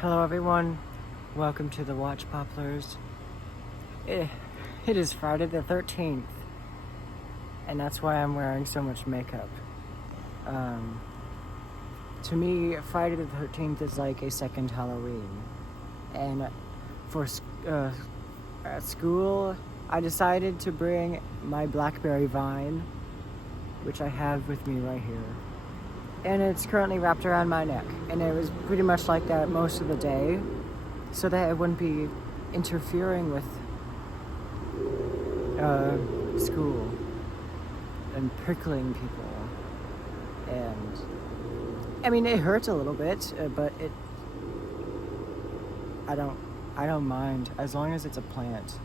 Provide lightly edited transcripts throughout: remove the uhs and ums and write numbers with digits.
Hello everyone, welcome to the Watch Poplars. It is Friday the 13th, and that's why I'm wearing so much makeup. To me, Friday the 13th is like a second Halloween. And at school, I decided to bring my Blackberry vine, which I have with me right here. And it's currently wrapped around my neck. And it was pretty much like that most of the day, so that it wouldn't be interfering with school and prickling people. And I mean, it hurts a little bit, but I don't mind as long as it's a plant.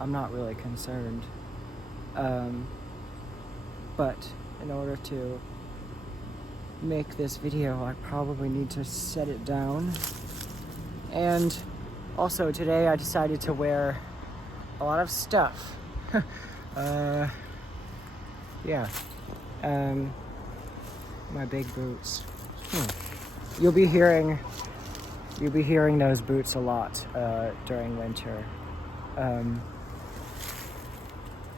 I'm not really concerned. But in order to make this video, I probably need to set it down. And also today I decided to wear a lot of stuff. My big boots. You'll be hearing those boots a lot during winter,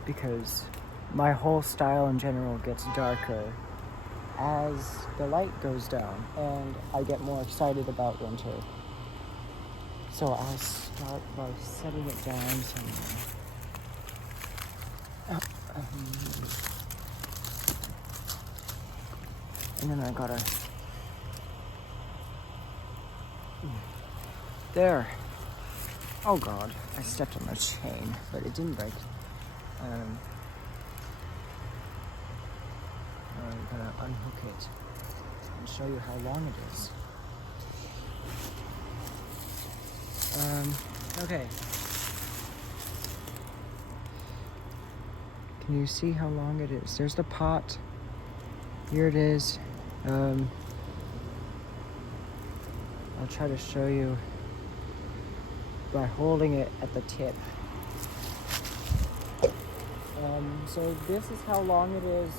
because my whole style in general gets darker as the light goes down, and I get more excited about winter. So I'll start by setting it down somewhere. And then I gotta... There. Oh God, I stepped on a chain, but it didn't break. I'm gonna unhook it and show you how long it is. Okay. Can you see how long it is? There's the pot. Here it is. I'll try to show you by holding it at the tip. So this is how long it is.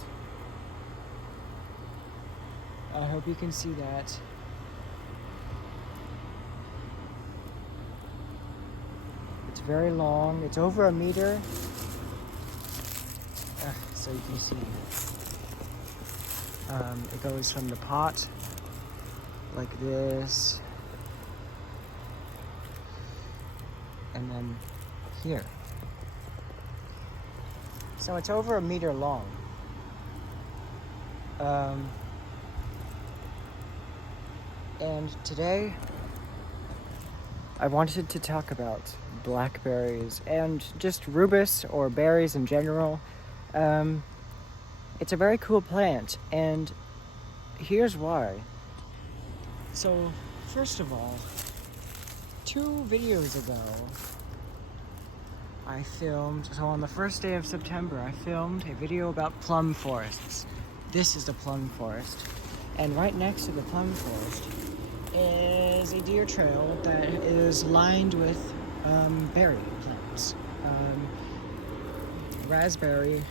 I hope you can see that. It's very long. It's over a meter. So you can see. It goes from the pot like this, and then here. So it's over a meter long. And today I wanted to talk about blackberries and just rubus or berries in general. It's a very cool plant, and here's why. So, first of all, 2 videos ago, so on the first day of September, I filmed a video about plum forests. This is the plum forest, and right next to the plum forest is a deer trail that is lined with berry plants. Raspberry,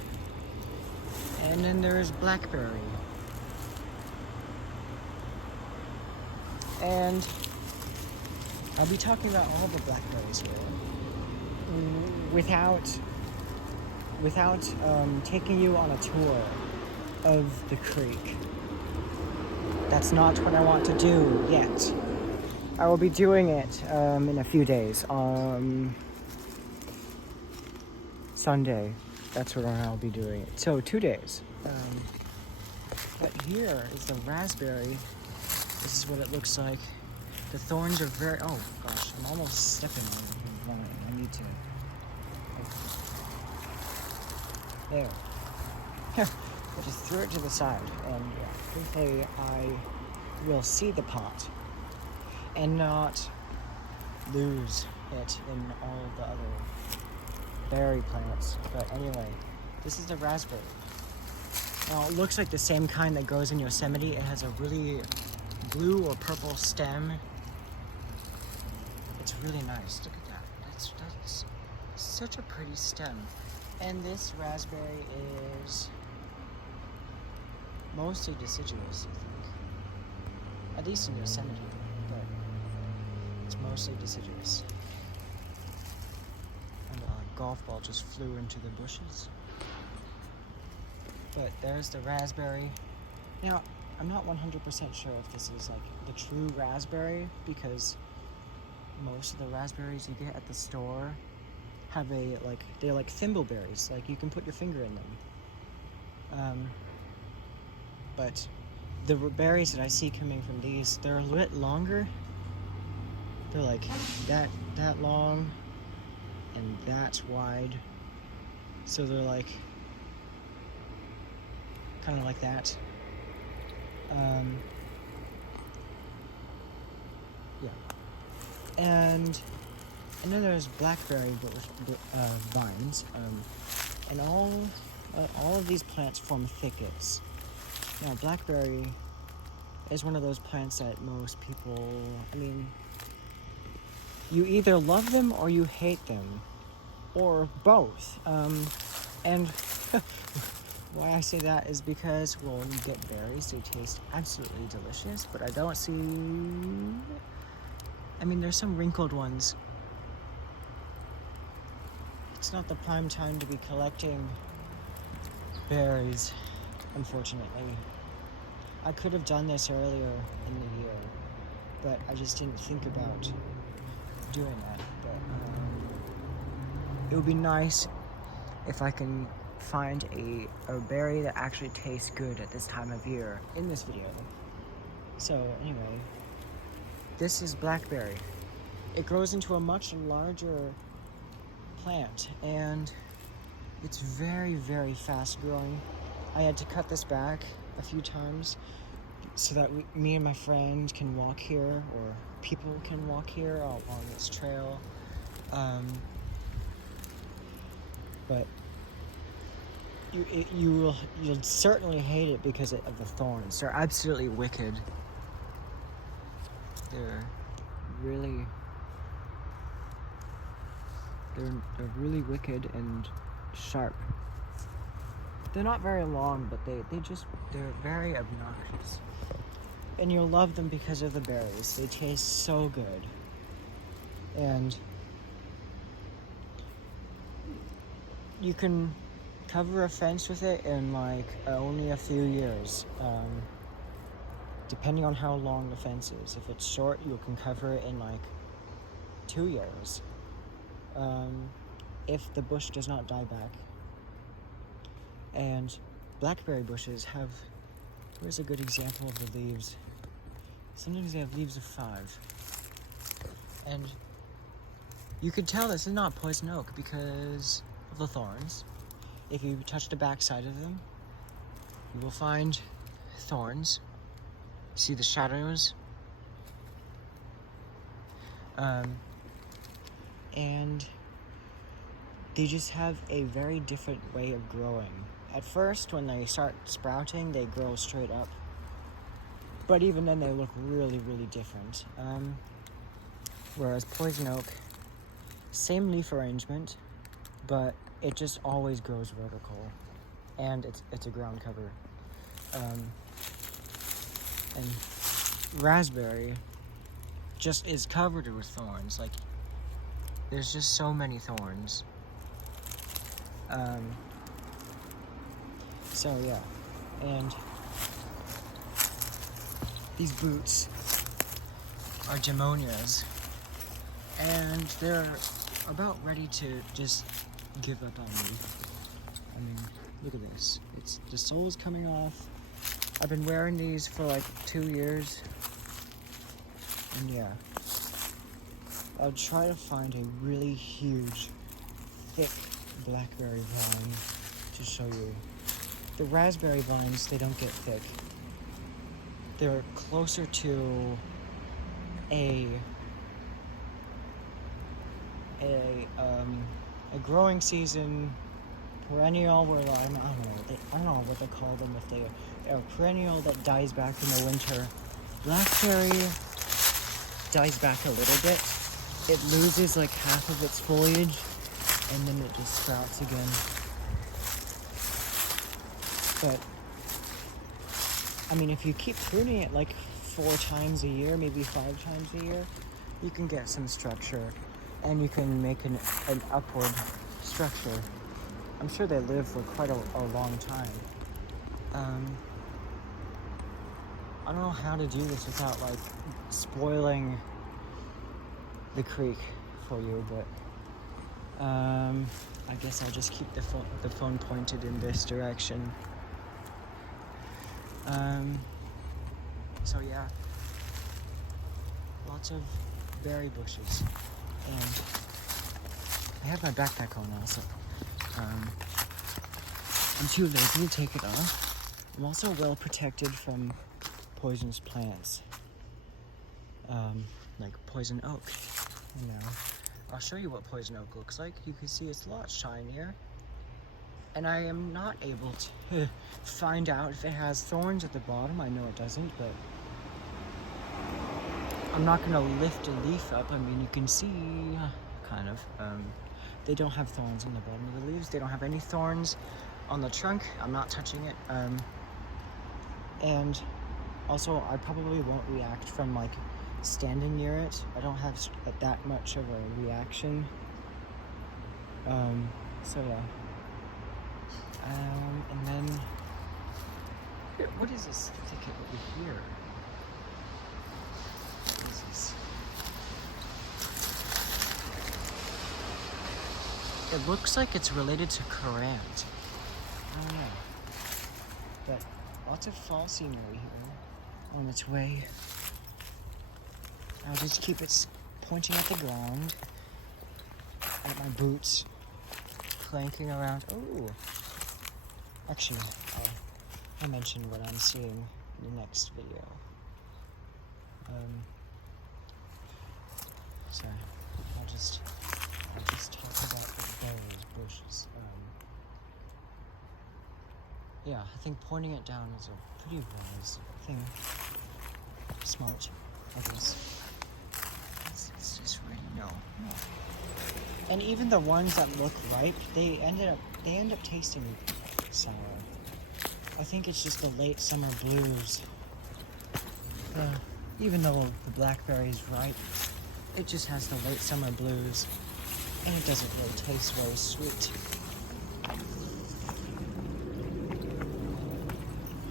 and then there's blackberry. And I'll be talking about all the blackberries here without taking you on a tour of the creek. That's not what I want to do yet. I will be doing it in a few days. Sunday. That's when I'll be doing it. So 2 days. But here is the raspberry. This is what it looks like. The thorns are very... Oh gosh, I'm almost stepping on the vine. I need to... Okay. There. I just threw it to the side, and hopefully I will see the pot and not lose it in all of the other berry plants. But anyway, this is the raspberry. Now it looks like the same kind that grows in Yosemite. It has a really blue or purple stem. It's really nice. Look at that. That's such a pretty stem. And this raspberry is mostly deciduous, I think. At least in Yosemite. But mostly deciduous. And a golf ball just flew into the bushes. But there's the raspberry. Now, I'm not 100% sure if this is like the true raspberry, because most of the raspberries you get at the store have they're like thimbleberries, like you can put your finger in them. But the berries that I see coming from these, they're a little bit longer. They're like that long and that wide. So they're like kind of like that. Yeah. And then there's blackberry vines, and all of these plants form thickets. Now, blackberry is one of those plants that most people, I mean, you either love them or you hate them, or both. And why I say that is because, well, when you get berries, they taste absolutely delicious, but I don't see, I mean, there's some wrinkled ones. It's not the prime time to be collecting berries, unfortunately. I could have done this earlier in the year, but I just didn't think about doing that. But it would be nice if I can find a berry that actually tastes good at this time of year in this video. So anyway, this is blackberry. It grows into a much larger plant, and it's very, very fast growing. I had to cut this back a few times so that me and my friend can walk here, or people can walk here along this trail. But you'll certainly hate it because of the thorns. They're absolutely wicked. They're really really wicked and sharp. They're not very long, but they're very obnoxious. And you'll love them because of the berries. They taste so good. And you can cover a fence with it in like only a few years, depending on how long the fence is. If it's short, you can cover it in like 2 years, if the bush does not die back. And blackberry bushes have, where's a good example of the leaves? Sometimes they have leaves of 5. And you could tell this is not poison oak because of the thorns. If you touch the back side of them, you will find thorns. See the shadows? And they just have a very different way of growing. At first, when they start sprouting, they grow straight up. But even then, they look really, really different. Whereas poison oak, same leaf arrangement, but it just always grows vertical, and it's a ground cover. And raspberry just is covered with thorns. Like, there's just so many thorns. So yeah, and these boots are Gemonias, and they're about ready to just give up on me. I mean, look at this. The sole's coming off. I've been wearing these for like 2 years, and yeah, I'll try to find a really huge, thick blackberry vine to show you. The raspberry vines, they don't get thick. They're closer to a growing season perennial, where I don't know what they call them, if they are a perennial that dies back in the winter. Blackberry dies back a little bit. It loses like half of its foliage, and then it just sprouts again. But I mean, if you keep pruning it like 4 times a year, maybe 5 times a year, you can get some structure, and you can make an upward structure. I'm sure they live for quite a long time. I don't know how to do this without like spoiling the creek for you, but I guess I'll just keep the phone pointed in this direction. So yeah, lots of berry bushes, and I have my backpack on also. I'm too lazy to take it off. I'm also well protected from poisonous plants, like poison oak. You know, I'll show you what poison oak looks like. You can see it's a lot shinier, and I am not able to find out if it has thorns at the bottom. I know it doesn't, but I'm not gonna lift a leaf up. I mean, you can see kind of, they don't have thorns on the bottom of the leaves. They don't have any thorns on the trunk. I'm not touching it. And also, I probably won't react from like standing near it. I don't have that much of a reaction. So yeah. And then, what is this thicket over here? What is this? It looks like it's related to currant. I don't know. But lots of fall scenery here on its way. I'll just keep it pointing at the ground, at my boots, clanking around. Oh, actually, I'll mention what I'm seeing in the next video. Sorry, I'll just talk about the berries bushes. Yeah, I think pointing it down is a pretty wise thing. Smart, I guess. It's just really no. And even the ones that look ripe, they end up tasting sour. I think it's just the late summer blues. Even though the blackberry's ripe, it just has the late summer blues, and it doesn't really taste very sweet.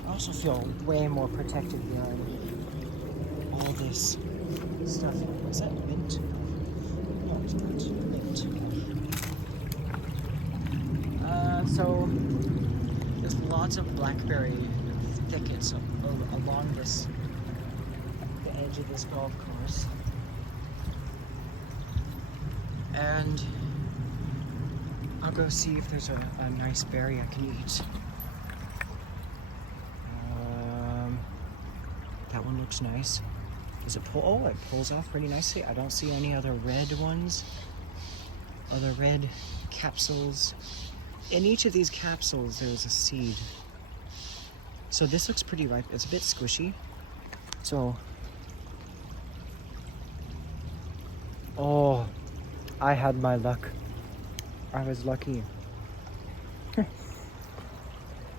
I also feel way more protected behind all this stuff. Is that mint? No, it's not mint. So there's lots of blackberry thickets along the edge of this golf course. And I'll go see if there's a nice berry I can eat. That one looks nice. Does it pull? Oh, it pulls off pretty nicely. I don't see any other red ones. Other red capsules. In each of these capsules, there's a seed. So this looks pretty ripe. It's a bit squishy. So, oh, I had my luck. I was lucky.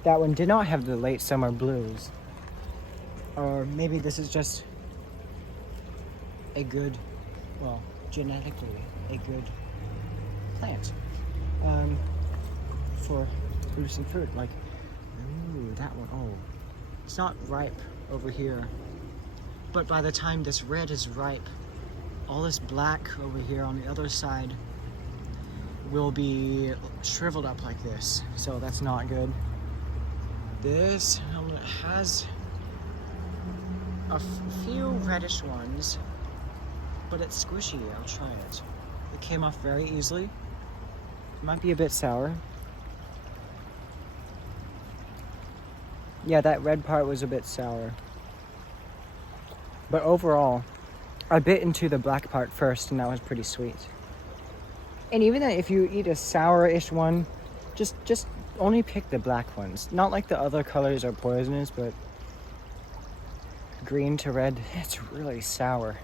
That one did not have the late summer blues. Or maybe this is just a good, well, genetically a good plant for producing fruit. Like, ooh, that one. Oh, it's not ripe over here, but by the time this red is ripe, all this black over here on the other side will be shriveled up like this. So that's not good. This has a few reddish ones, but it's squishy. I'll try it. It came off very easily. It might be a bit sour. Yeah, that red part was a bit sour. But overall, I bit into the black part first, and that was pretty sweet. And even if you eat a sour-ish one, just only pick the black ones. Not like the other colors are poisonous, but green to red, it's really sour.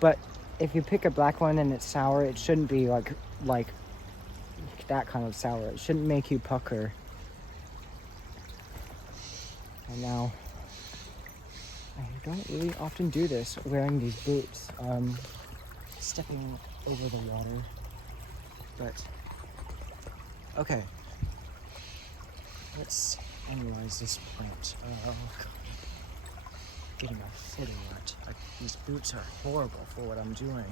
But if you pick a black one and it's sour, it shouldn't be like that kind of sour. It shouldn't make you pucker. And now I don't really often do this, wearing these boots, stepping over the water, but okay. Let's analyze this plant. Oh god. Getting my footing wet. These boots are horrible for what I'm doing.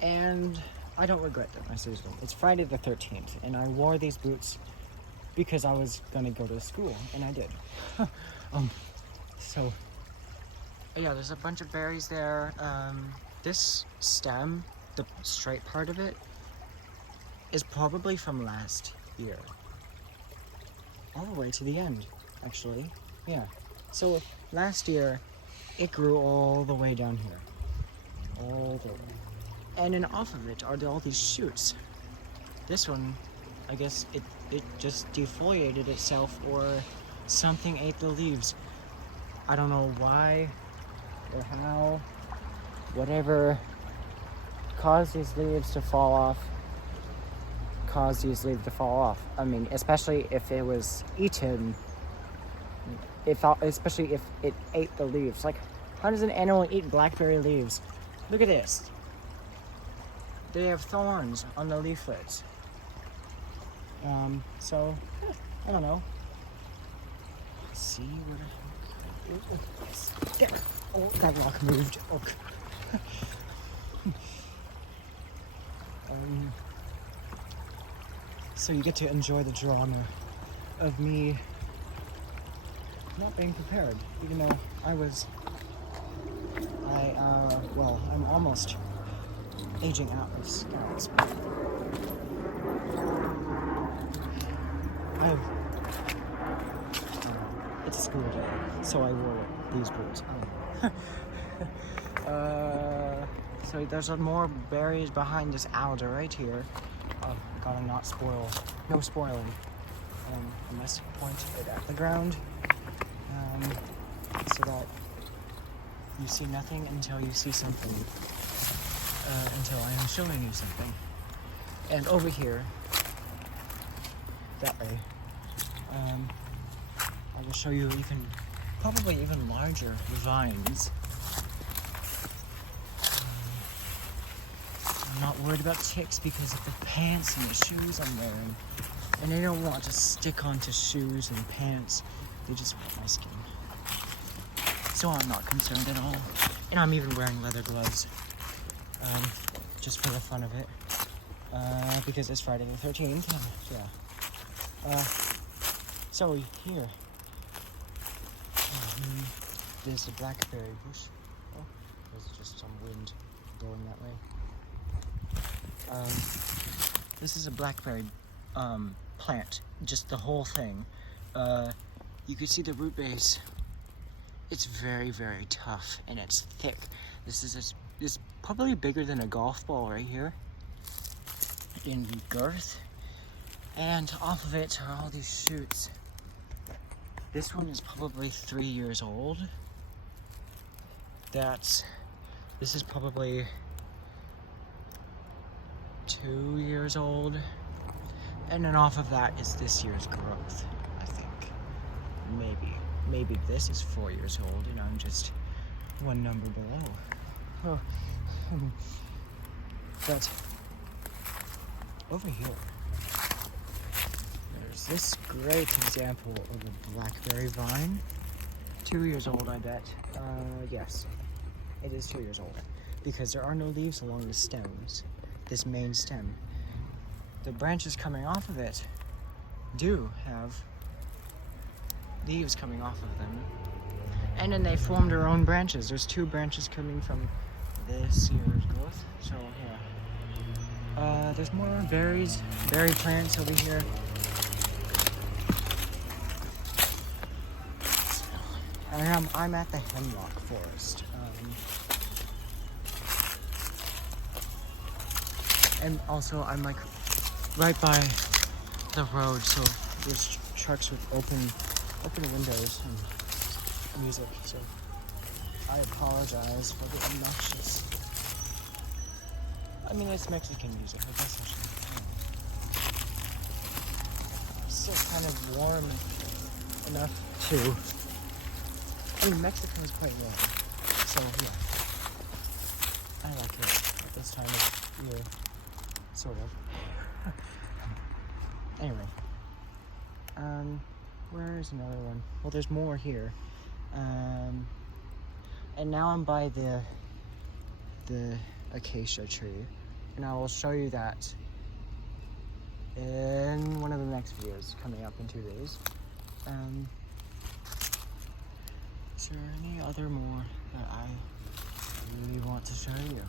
And I don't regret them, I seriously. It's Friday the 13th, and I wore these boots because I was gonna go to school, and I did. So, yeah, there's a bunch of berries there. This stem, the straight part of it, is probably from last year. All the way to the end, actually. Yeah. So, last year, it grew all the way down here. All the way. And then off of it are all these shoots. This one, I guess it just defoliated itself or something ate the leaves. I don't know why or how. Whatever caused these leaves to fall off. I mean, especially if it was eaten. Especially if it ate the leaves. Like, how does an animal eat blackberry leaves? Look at this. They have thorns on the leaflets. So, I don't know. Let's see what there. Oh, that rock moved. Okay. So you get to enjoy the drama of me not being prepared, even though I'm almost aging out of scouts. It's a school day, so I wore these boots. So there's more berries behind this alder right here. Gotta not spoil. No spoiling. I must point it at the ground, so that you see nothing until you see something. Until I am showing you something. And over here, that way, I will show you probably even larger vines. I'm not worried about ticks because of the pants and the shoes I'm wearing. And they don't want to stick onto shoes and pants. They just want my skin. So I'm not concerned at all. And I'm even wearing leather gloves. Just for the fun of it. Because it's Friday the 13th. Yeah. So here. There's a blackberry bush. Oh, there's just some wind blowing that way. This is a blackberry plant, just the whole thing. You can see the root base. It's very, very tough and it's thick. This is probably bigger than a golf ball right here in girth. And off of it are all these shoots. This one is probably 3 years old. This is probably 2 years old. And then off of that is this year's growth, I think. Maybe this is 4 years old and I'm just one number below. Oh. But over here, there's this great example of a blackberry vine. 2 years old, I bet. Yes, it is 2 years old because there are no leaves along the stems, this main stem. The branches coming off of it do have leaves coming off of them. And then they formed their own branches. There's 2 branches coming from this year's growth. So yeah. There's more berry plants over here. I'm at the hemlock forest. And also I'm like right by the road, so there's trucks with open windows and music, so I apologize for the obnoxious. I mean, it's Mexican music, I guess I should. It's still kind of warm enough to I mean, Mexico is quite warm, so yeah, I like it at this time of year, sort of. Anyway, where's another one? Well, there's more here, and now I'm by the acacia tree, and I will show you that in one of the next videos coming up in 2 days. Is there any other more that I really want to show you?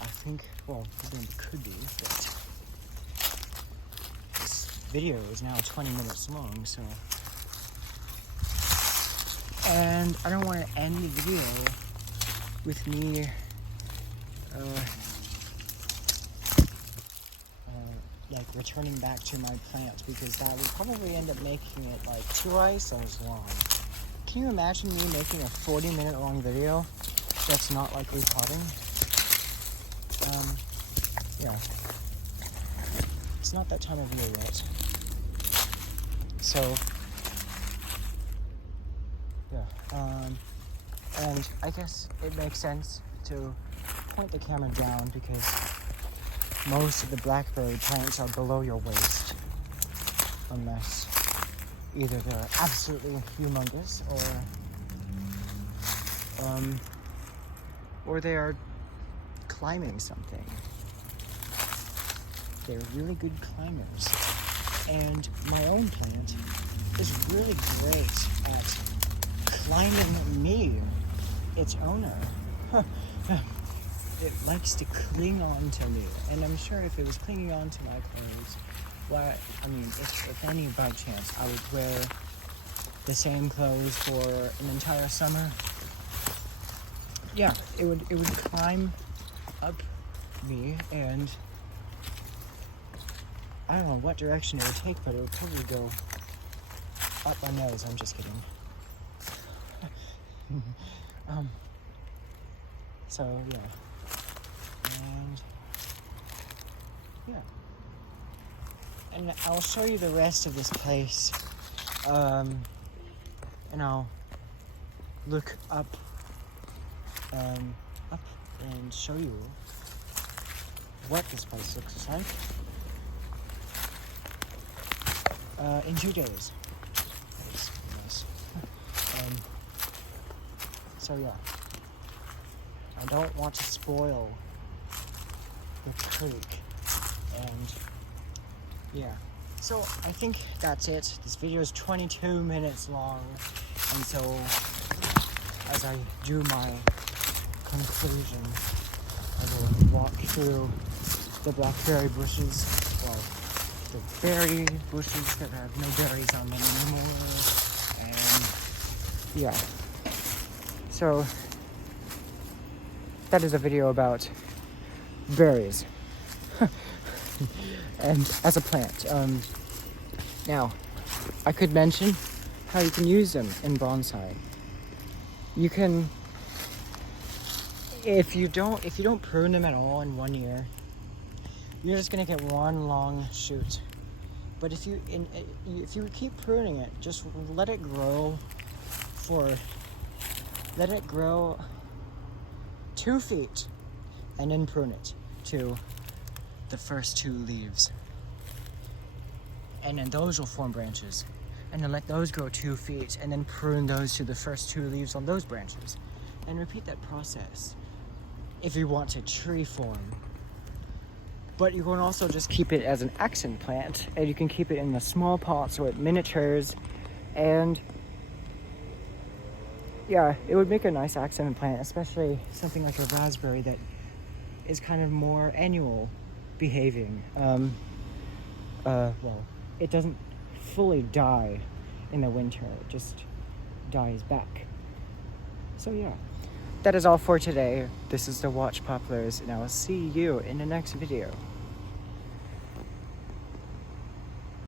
I think, well, there could be, but this video is now 20 minutes long, so. And I don't want to end the video with me like returning back to my plant, because that would probably end up making it like twice as long. Can you imagine me making a 40-minute long video that's not like repotting? Yeah. It's not that time of year yet. So, yeah. And I guess it makes sense to point the camera down because most of the blackberry plants are below your waist, unless either they're absolutely humongous or they are climbing something. They're really good climbers. And my own plant is really great at climbing me, its owner. It likes to cling on to me, and I'm sure if it was clinging on to my clothes, well, I mean, if any by chance I would wear the same clothes for an entire summer, yeah, it would climb up me, and I don't know what direction it would take, but it would probably go up my nose. I'm just kidding. So yeah. And yeah, and I'll show you the rest of this place, and I'll look up and show you what this place looks like in 2 days. That is nice. So yeah, I don't want to spoil the creek, and yeah, so I think that's it. This video is 22 minutes long, and so as I do my conclusion, I will walk through the blackberry bushes, well, the berry bushes that have no berries on them anymore, and yeah, so that is a video about berries and as a plant. Now I could mention how you can use them in bonsai. You can, if you don't prune them at all in 1 year, you're just gonna get one long shoot. But if you keep pruning it, just let it grow 2 feet, and then prune it to the first 2 leaves, and then those will form branches, and then let those grow 2 feet, and then prune those to the first 2 leaves on those branches, and repeat that process if you want to tree form. But you can also just keep it as an accent plant, and you can keep it in the small pots or miniatures, and yeah, it would make a nice accent plant, especially something like a raspberry that is kind of more annual behaving. Well, it doesn't fully die in the winter, it just dies back. So yeah, that is all for today. This is the Watch Poplars, and I will see you in the next video.